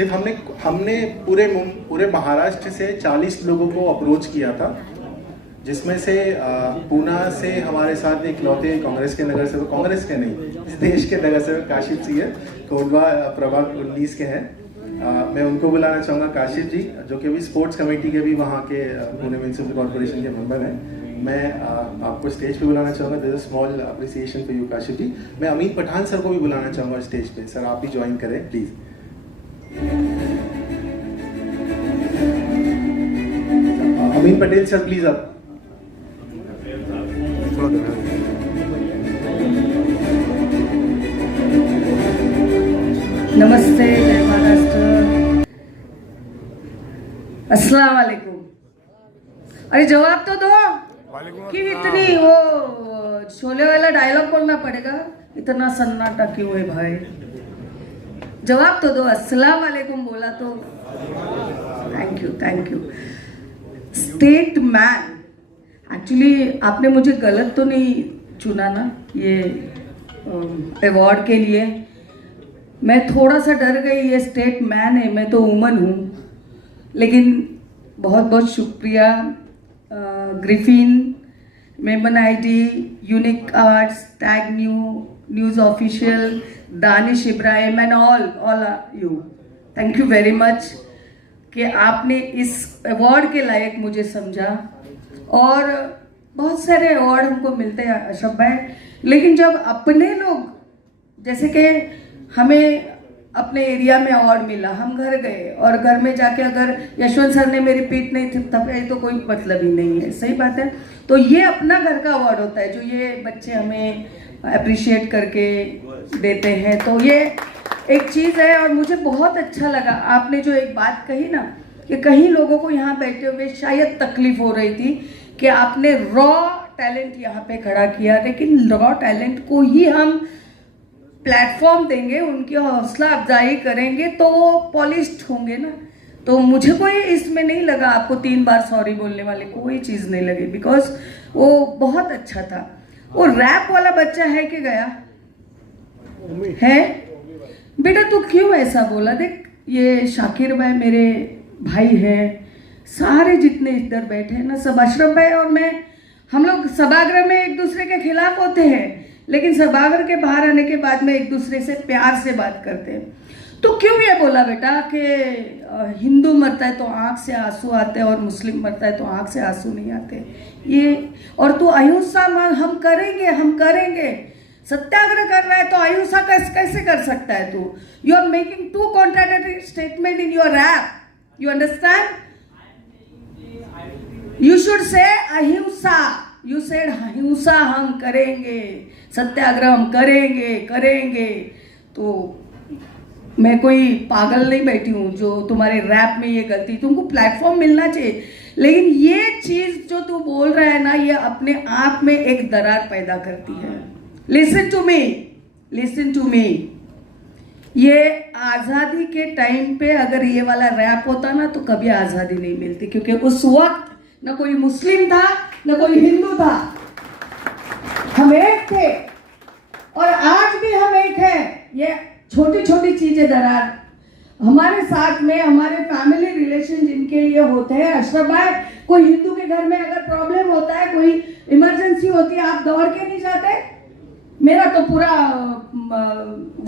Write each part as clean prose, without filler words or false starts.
सिर्फ हमने पूरे महाराष्ट्र से 40 लोगों को अप्रोच किया था, जिसमें से पूना से हमारे साथ इकलौते कांग्रेस के नगर सेवक, कांग्रेस के नहीं, इस देश के नगर सेवक काशिफ जी है, कोंडवा प्रभाग 19 के हैं। मैं उनको बुलाना चाहूँगा, काशिफ जी जो कि भी स्पोर्ट्स कमेटी के भी वहाँ के पुणे म्यूनिसिपल कॉर्पोरेशन के मेंबर हैं। मैं आपको स्टेज पे बुलाना चाहूँगा। There is small appreciation for you Kashif ji. मैं अमीन पठान सर को भी बुलाना चाहूँगा स्टेज पे। सर आप भी ज्वाइन करें please. Amin Patel sir please आप। नमस्ते, जय महाराष्ट्र, अस्सलाम वालेकुम। अरे जवाब तो दो कि इतनी वो शोले वाला डायलॉग बोलना पड़ेगा, इतना सन्नाटा क्यों है भाई? जवाब तो दो। अस्सलाम वालेकुम बोला तो thank you. State man, actually आपने मुझे गलत तो नहीं चुना ना ये अवार्ड के लिए। मैं थोड़ा सा डर गई, ये स्टेट मैन है, मैं तो वुमन हूँ। लेकिन बहुत बहुत शुक्रिया Griffin, Memon ID, unique arts, tag news official, Danish Ibrahim and all you. Thank you very much कि आपने इस अवार्ड के लायक मुझे समझा। और बहुत सारे अवार्ड हमको मिलते हैं अशरफ भाई, लेकिन जब अपने लोग, जैसे कि हमें अपने एरिया में अवार्ड मिला, हम घर गए और घर में जाके अगर यशवंत सर ने मेरी पीठ नहीं थपथपाई तो कोई मतलब ही नहीं है। सही बात है। तो ये अपना घर का अवार्ड होता है जो ये बच्चे हमें अप्रिशिएट करके देते हैं। तो ये एक चीज़ है। और मुझे बहुत अच्छा लगा आपने जो एक बात कही ना, कि कहीं लोगों को यहाँ बैठे हुए शायद तकलीफ हो रही थी कि आपने रॉ टैलेंट यहाँ पे खड़ा किया, लेकिन रॉ टैलेंट को ही हम प्लेटफॉर्म देंगे, उनकी हौसला अफजाई करेंगे तो वो पॉलिश्ड होंगे ना। तो मुझे कोई इसमें नहीं लगा आपको 3 बार सॉरी बोलने वाले, कोई चीज़ नहीं लगी, बिकॉज वो बहुत अच्छा था। वो रैप वाला बच्चा है कि गया है? बेटा तू क्यों ऐसा बोला? देख, ये शाकिर भाई मेरे भाई हैं, सारे जितने इधर बैठे हैं ना, सब अशरफ भाई और मैं, हम लोग सभागृह में एक दूसरे के खिलाफ होते हैं, लेकिन सभागृह के बाहर आने के बाद में एक दूसरे से प्यार से बात करते हैं। तो क्यों ये बोला बेटा कि हिंदू मरता है तो आंख से आंसू आते हैं और मुस्लिम मरता है तो आंख से आंसू नहीं आते? ये, और तू अहिंसा हम करेंगे, सत्याग्रह कर रहा है तो अहिंसा कैसे कर सकता है तू? You are making 2 contradictory statement in your rap, you understand? You should say ahimsa, you said अहिंसा हम करेंगे, सत्याग्रह हम करेंगे। तो मैं कोई पागल नहीं बैठी हूँ जो तुम्हारे रैप में ये गलती, तुमको प्लेटफॉर्म मिलना चाहिए। लेकिन ये चीज़ जो तू बोल रहा है ना, ये अपने आप में एक दरार पैदा करती है। लिसन टू मी, ये आज़ादी के टाइम पे अगर ये वाला रैप होता ना तो कभी आज़ादी नहीं मिलती, क्योंकि उस वक्त न कोई मुस्लिम था न कोई हिंदू था, हम एक थे और आज भी हम एक हैं। ये छोटी छोटी चीजें दरार हमारे साथ में, हमारे फैमिली रिलेशन जिनके लिए होते हैं। अशरफ भाई, कोई हिंदू के घर में अगर प्रॉब्लम होता है, कोई इमरजेंसी होती है, आप दौड़ के नहीं जाते? मेरा तो पूरा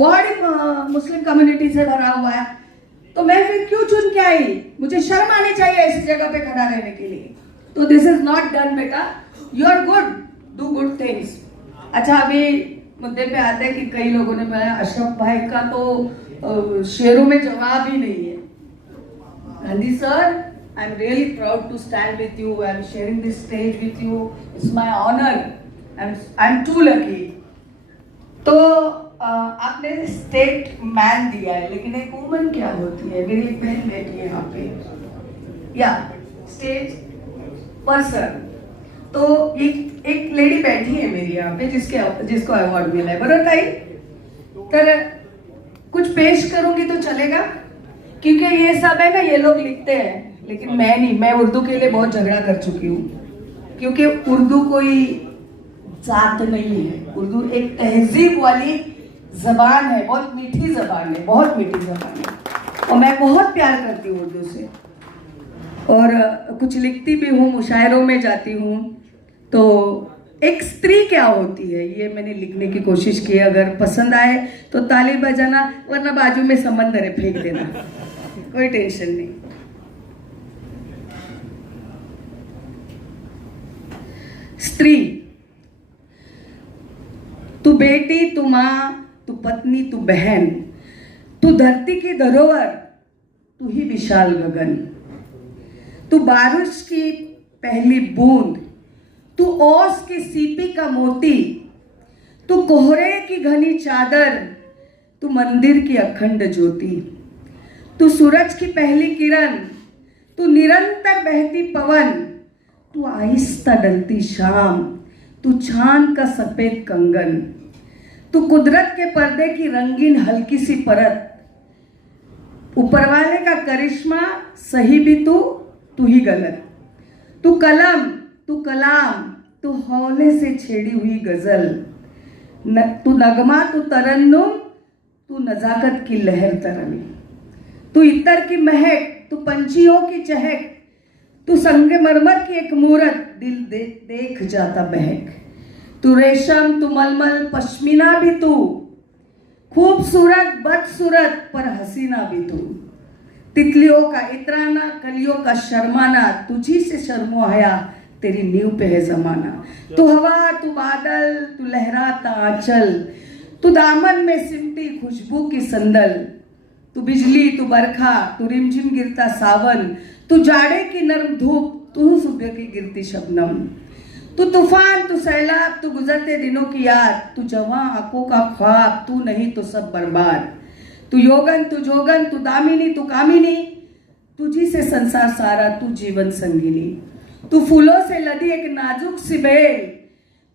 वार्ड मुस्लिम कम्युनिटी से भरा हुआ है, तो मैं फिर क्यों चुन के आई? मुझे शर्म आनी चाहिए ऐसी जगह पे खड़ा रहने के लिए। तो दिस इज नॉट डन बेटा, you are good, do good things. अच्छा, अभी मुद्दे पे आते हैं कि कई लोगों ने बताया अशरफ भाई का तो शेरों में जवाब ही नहीं है। Gandhi sir, I am really proud to stand with you, I am sharing this stage with you, it's my honour, I am too lucky. तो आपने स्टेट मैन दिया है, लेकिन एक वुमन क्या होती है? मेरी एक बहन बैठी है यहाँ पे, या स्टेज पर्सन। तो एक लेडी बैठी है मेरी यहाँ पे जिसको अवार्ड मिला है, बराबर ताई? तर कुछ पेश करूंगी तो चलेगा? क्योंकि ये सब है ना, ये लोग लिखते हैं, लेकिन मैं नहीं। मैं उर्दू के लिए बहुत झगड़ा कर चुकी हूँ, क्योंकि उर्दू कोई जात नहीं है। उर्दू एक तहजीब वाली जबान है, बहुत मीठी जबान है, बहुत मीठी जबान है। और मैं बहुत प्यार करती हूँ उर्दू से, और कुछ लिखती भी हूँ, मुशायरों में जाती हूँ। तो एक स्त्री क्या होती है ये मैंने लिखने की कोशिश की। अगर पसंद आए तो ताली बजाना, वरना बाजू में समंदर है फेंक देना, कोई टेंशन नहीं। स्त्री, तू बेटी, तू माँ, तू पत्नी, तू बहन, तू धरती की धरोहर, तू ही विशाल गगन, तू बारिश की पहली बूंद, तू ओस की सीपी का मोती, तू कोहरे की घनी चादर, तू मंदिर की अखंड ज्योति, तू सूरज की पहली किरण, तू निरंतर बहती पवन, तू आहिस्ता ढलती शाम, तू चांद का सफेद कंगन, तू कुदरत के पर्दे की रंगीन हल्की सी परत, ऊपर वाले का करिश्मा, सही भी तू ही गलत, तू कलम, तू कलाम, तू हौले से छेड़ी हुई गजल, तू नगमा, तू तरन्नुम, तू नजाकत की लहर तरंग, तू इत्तर की महक, तू पंछियों की चहक, तू संगमरमर की एक मूरत, दिल देख जाता बहक, तू रेशम, तू मलमल, पश्मीना भी तू, खूबसूरत बदसूरत पर हसीना भी तू, तितलियों का इतराना, कलियों का शर्माना, तुझी से शर्मो हया, तेरी नींव पे है जमाना, तू हवा, तू बादल, तू लहराता आंचल, तू दामन में सिमटी खुशबू की संदल, तू बिजली, तू बरखा, तू रिमझिम गिरता सावन, तू जाड़े की नरम धूप, तू सुबह की गिरती शबनम, तू तूफान, तू सैलाब, तू गुजरते दिनों की याद, तू जवां आंखों का ख्वाब, तू नहीं तो सब बर्बाद, तू योगन, तू जोगन, तू दामिनी, तू कामिनी, तुझी से संसार सारा, तू जीवन संगिनी, तू फूलों से लदी एक नाजुक सी बेल,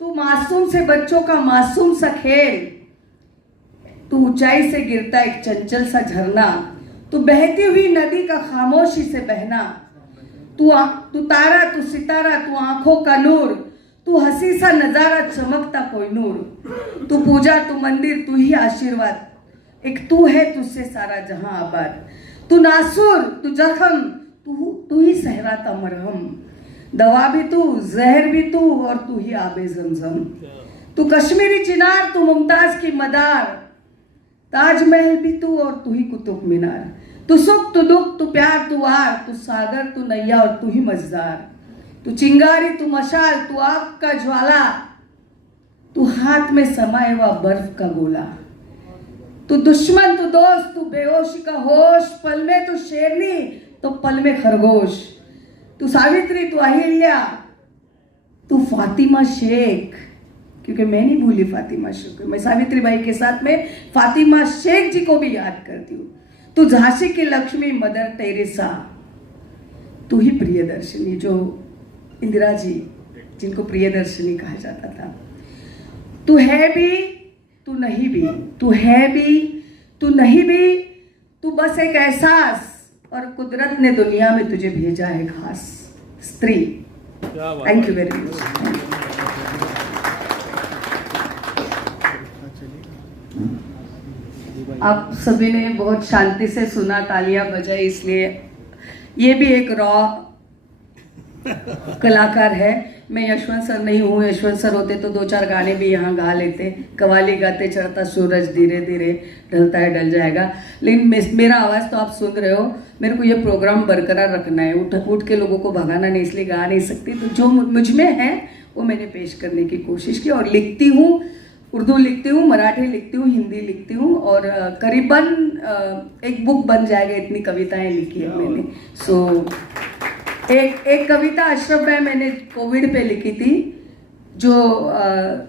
तू मासूम से बच्चों का मासूम सा खेल, तू ऊंचाई से गिरता एक चंचल सा झरना, तू बहती हुई नदी का खामोशी से बहना, तू तारा, तू सितारा, तू आंखों का नूर, तू हंसी सा नजारा, चमकता कोई नूर, तू पूजा, तू मंदिर, तू ही आशीर्वाद, एक तू है तुझसे सारा जहां आबाद, तू नासुर, तू जख्म, तू ही सहराता मरहम, दवा भी तू, जहर भी तू, और तू ही आबे जमजम, तू कश्मीरी चिनार, तू मुमताज की मदार, ताजमहल भी तू, और तू ही कुतुब मीनार, तू सुख, तू दुख, तू प्यार, तू आर, तू सागर, तू नैया, और तू ही मजदार, तू चिंगारी, तू मशाल, तू आग का ज्वाला, तू हाथ में समाये हुआ बर्फ का गोला, तू दुश्मन, तू दोस्त, तू बेहोशी का होश, पल में तू शेरनी तो पल में खरगोश, तू सावित्री, तू अहिल्या, तू फातिमा शेख, क्योंकि मैं नहीं भूली फातिमा शेख, मैं सावित्री बाई के साथ में फातिमा शेख जी को भी याद करती हूँ, तू झांसी की लक्ष्मी, मदर टेरेसा, तू ही प्रियदर्शनी, जो इंदिरा जी जिनको प्रियदर्शनी कहा जाता था, तू है भी, तू नहीं भी, तू है भी, तू नहीं भी, तू बस एक एहसास, और कुदरत ने दुनिया में तुझे भेजा है खास, स्त्री। Thank you very much. आप सभी ने बहुत शांति से सुना, तालियां बजाई, इसलिए ये भी एक रॉ कलाकार है। मैं यशवंत सर नहीं हूँ, यशवंत सर होते तो 2-4 गाने भी यहाँ गा लेते, कवाली गाते, चढ़ता सूरज धीरे धीरे ढलता है ढल जाएगा, लेकिन मेरा आवाज़ तो आप सुन रहे हो, मेरे को ये प्रोग्राम बरकरार रखना है, उठ के लोगों को भगाना नहीं, इसलिए गा नहीं सकती, तो जो मुझ में है वो मैंने पेश करने की कोशिश की। और लिखती हूँ, उर्दू लिखती हूँ, मराठी लिखती हूँ, हिंदी लिखती हूँ, और करीबन एक बुक बन जाएगा, इतनी कविताएं लिखी है मैंने। सो एक कविता अशरफ भाई मैंने कोविड पे लिखी थी, जो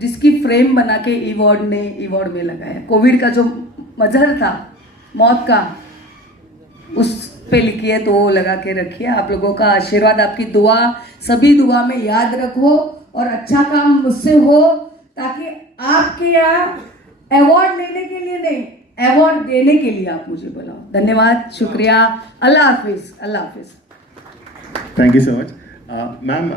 जिसकी फ्रेम बना के इवॉर्ड में लगाया। कोविड का जो मजहर था मौत का, उस पे लिखी है, तो वो लगा के रखिए। आप लोगों का आशीर्वाद, आपकी दुआ, सभी दुआ में याद रखो, और अच्छा काम मुझसे हो, ताकि आपके यहाँ अवार्ड लेने के लिए नहीं, अवार्ड देने के लिए आप मुझे बुलाओ। धन्यवाद, शुक्रिया, अल्लाह हाफिज, अल्लाह हाफिज। Thank you so much ma'am.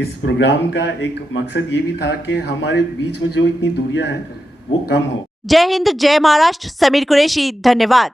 इस प्रोग्राम का एक मकसद ये भी था कि हमारे बीच में जो इतनी दूरियां हैं वो कम हो। जय हिंद, जय महाराष्ट्र। समीर कुरैशी, धन्यवाद।